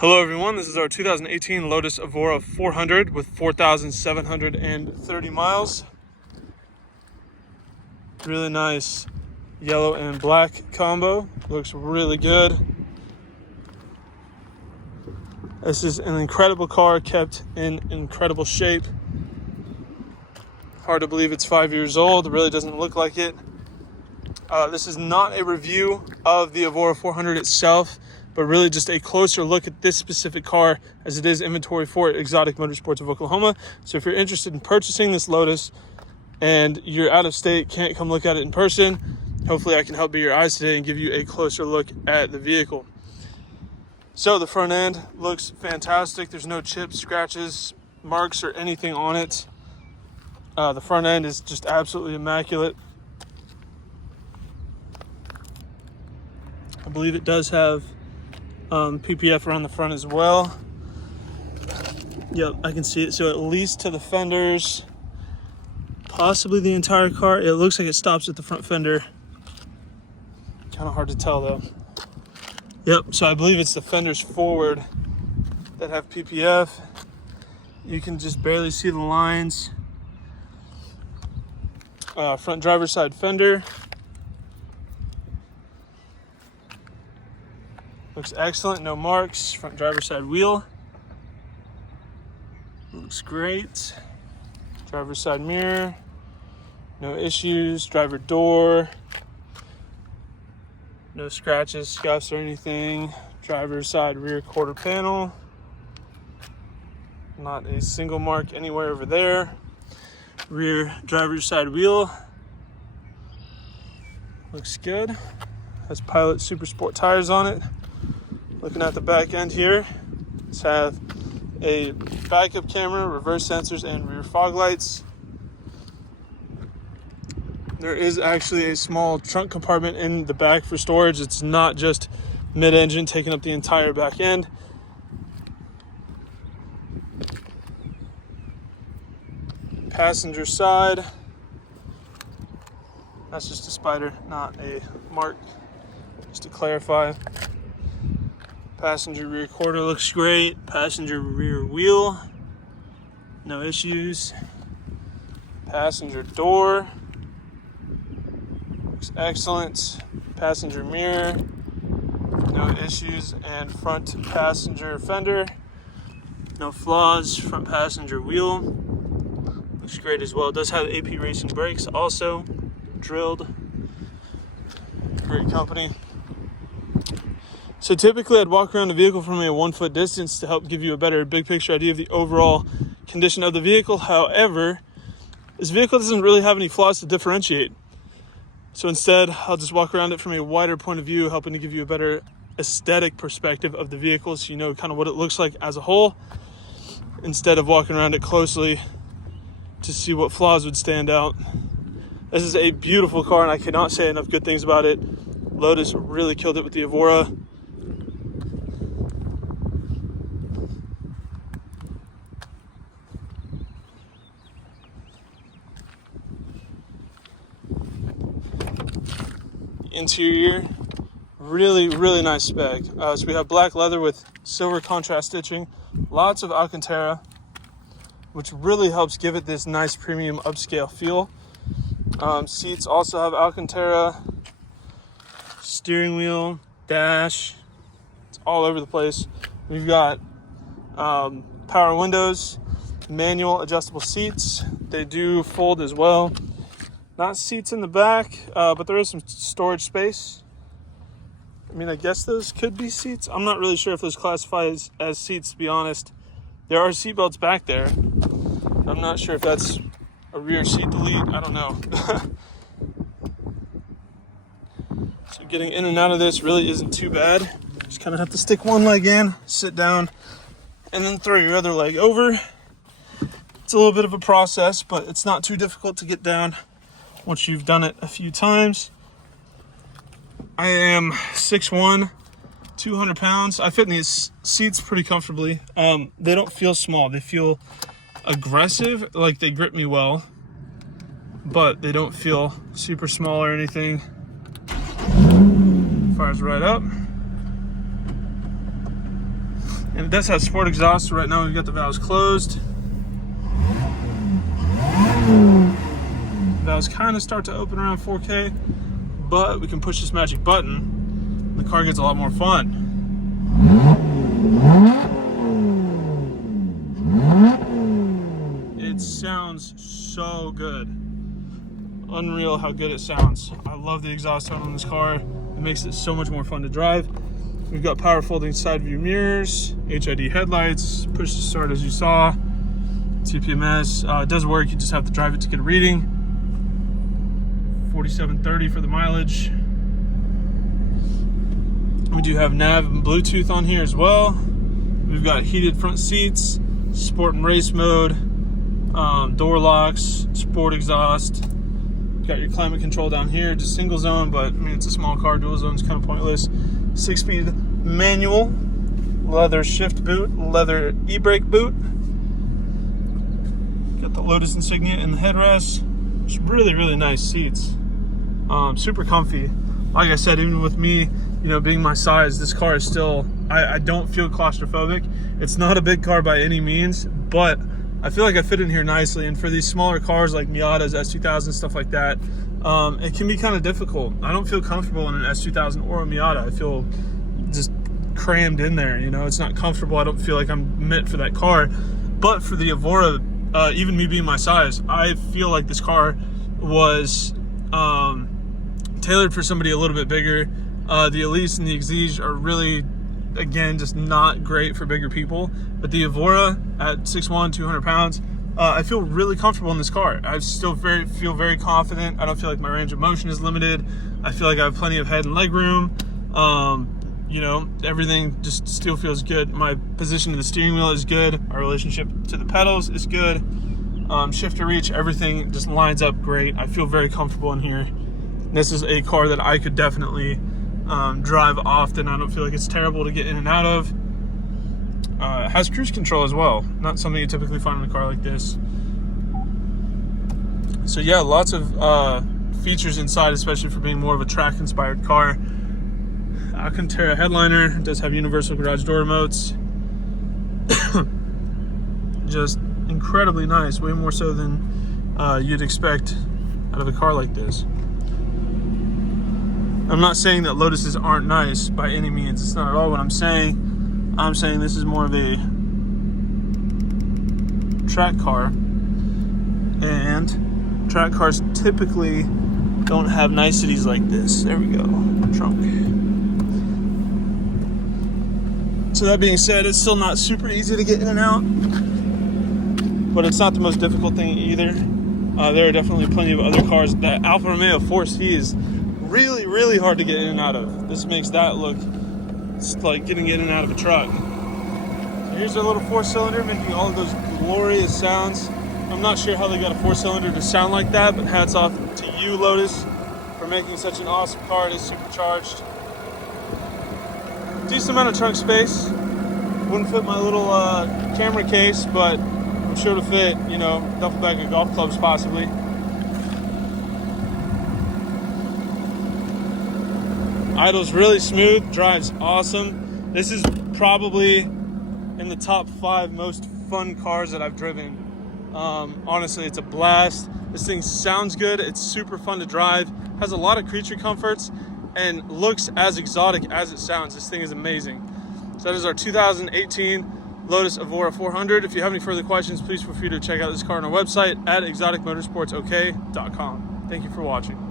Hello everyone, this is our 2018 Lotus Evora 400 with 4,730 miles. Really nice yellow and black combo, looks really good. This is an incredible car, kept in incredible shape. Hard to believe it's 5 years old, it really doesn't look like it. This is not a review of the Evora 400 itself, but really just a closer look at this specific car, as it is inventory for Exotic Motorsports of Oklahoma. So if you're interested in purchasing this Lotus and you're out of state, can't come look at it in person, hopefully I can help be your eyes today and give you a closer look at the vehicle. So the front end looks fantastic. There's no chips, scratches, marks, or anything on it. The front end is just absolutely immaculate. I believe it does have PPF around the front as well. Yep, I can see it. So at least to the fenders, possibly the entire car. It looks like it stops at the front fender. Kind of hard to tell though. Yep, so I believe it's the fenders forward that have PPF. You can just barely see the lines. Front driver's side fender. Looks excellent, no marks. Front driver's side wheel. Looks great. Driver's side mirror. No issues. Driver door. No scratches, scuffs, or anything. Driver's side rear quarter panel. Not a single mark anywhere over there. Rear driver's side wheel. Looks good. Has Pilot Super Sport tires on it. Looking at the back end here, let's have a backup camera, reverse sensors, and rear fog lights. There is actually a small trunk compartment in the back for storage. It's not just mid-engine taking up the entire back end. Passenger side, that's just a spider, not a mark, just to clarify. Passenger rear quarter looks great. Passenger rear wheel, no issues. Passenger door looks excellent. Passenger mirror, no issues. And front passenger fender, no flaws. Front passenger wheel looks great as well. It does have AP Racing brakes also, drilled. Great company. So typically I'd walk around the vehicle from a 1 foot distance to help give you a better big picture idea of the overall condition of the vehicle. However, this vehicle doesn't really have any flaws to differentiate. So instead, I'll just walk around it from a wider point of view, helping to give you a better aesthetic perspective of the vehicle so you know kind of what it looks like as a whole, instead of walking around it closely to see what flaws would stand out. This is a beautiful car and I cannot say enough good things about it. Lotus really killed it with the Evora. Interior, really nice spec. So we have black leather with silver contrast stitching, lots of Alcantara, which really helps give it this nice premium upscale feel. Seats also have Alcantara. Steering wheel, dash, it's all over the place. We've got power windows, manual adjustable seats. They do fold as well. Not seats in the back, but there is some storage space. I mean, I guess those could be seats. I'm not really sure if those classify as seats, to be honest. There are seat belts back there. I'm not sure if that's a rear seat delete. I don't know. So getting in and out of this really isn't too bad. Just kind of have to stick one leg in, sit down, and then throw your other leg over. It's a little bit of a process, but it's not too difficult to get down once you've done it a few times. I am 6'1", 200 pounds. I fit in these seats pretty comfortably. They don't feel small. They feel aggressive, like they grip me well, but they don't feel super small or anything. Fires right up. And it does have sport exhaust. So right now we've got the valves closed. Valves kind of start to open around 4K, but we can push this magic button and the car gets a lot more fun. It sounds so good. Unreal how good it sounds. I love the exhaust tone on this car. It makes it so much more fun to drive. We've got power folding side view mirrors, HID headlights, push to start as you saw, TPMS. It does work, you just have to drive it to get a reading. 4730 for the mileage. We do have nav and Bluetooth on here as well. We've got heated front seats, sport and race mode, door locks, sport exhaust. Got your climate control down here, just single zone, but I mean, it's a small car, dual zone is kind of pointless. 6-speed manual, leather shift boot, leather e-brake boot. Got the Lotus insignia in the headrest. Just really, really nice seats. Super comfy. Like I said, even with me, being my size, this car is still, I don't feel claustrophobic. It's not a big car by any means, but I feel like I fit in here nicely. And for these smaller cars like Miatas, S2000, stuff like that, it can be kind of difficult. I don't feel comfortable in an S2000 or a Miata. I feel just crammed in there. It's not comfortable. I don't feel like I'm meant for that car. But for the Evora, even me being my size, I feel like this car was tailored for somebody a little bit bigger. The Elise and the Exige are really, again, just not great for bigger people. But the Evora at 6'1", 200 pounds, I feel really comfortable in this car. I still feel very confident. I don't feel like my range of motion is limited. I feel like I have plenty of head and leg room. Everything just still feels good. My position to the steering wheel is good. Our relationship to the pedals is good. Shifter reach, everything just lines up great. I feel very comfortable in here. This is a car that I could definitely drive often. I don't feel like it's terrible to get in and out of. It has cruise control as well. Not something you typically find in a car like this. So yeah, lots of features inside, especially for being more of a track-inspired car. Alcantara headliner. It does have universal garage door remotes. Just incredibly nice, way more so than you'd expect out of a car like this. I'm not saying that Lotuses aren't nice by any means. It's not at all what I'm saying. I'm saying this is more of a track car, and track cars typically don't have niceties like this. There we go, trunk. So that being said, it's still not super easy to get in and out, but it's not the most difficult thing either. There are definitely plenty of other cars. That Alfa Romeo 4C is really, really hard to get in and out of. This makes that look like getting in and out of a truck. So here's our little 4-cylinder making all of those glorious sounds. I'm not sure how they got a 4-cylinder to sound like that, but hats off to you, Lotus, for making such an awesome car. It is supercharged. Decent amount of trunk space. Wouldn't fit my little camera case, but I'm sure to fit, duffel bag of golf clubs possibly. Idle's really smooth, drives awesome. This is probably in the top 5 most fun cars that I've driven. Honestly, it's a blast. This thing sounds good. It's super fun to drive. Has a lot of creature comforts and looks as exotic as it sounds. This thing is amazing. So that is our 2018 Lotus Evora 400. If you have any further questions, please feel free to check out this car on our website at exoticmotorsportsok.com. Thank you for watching.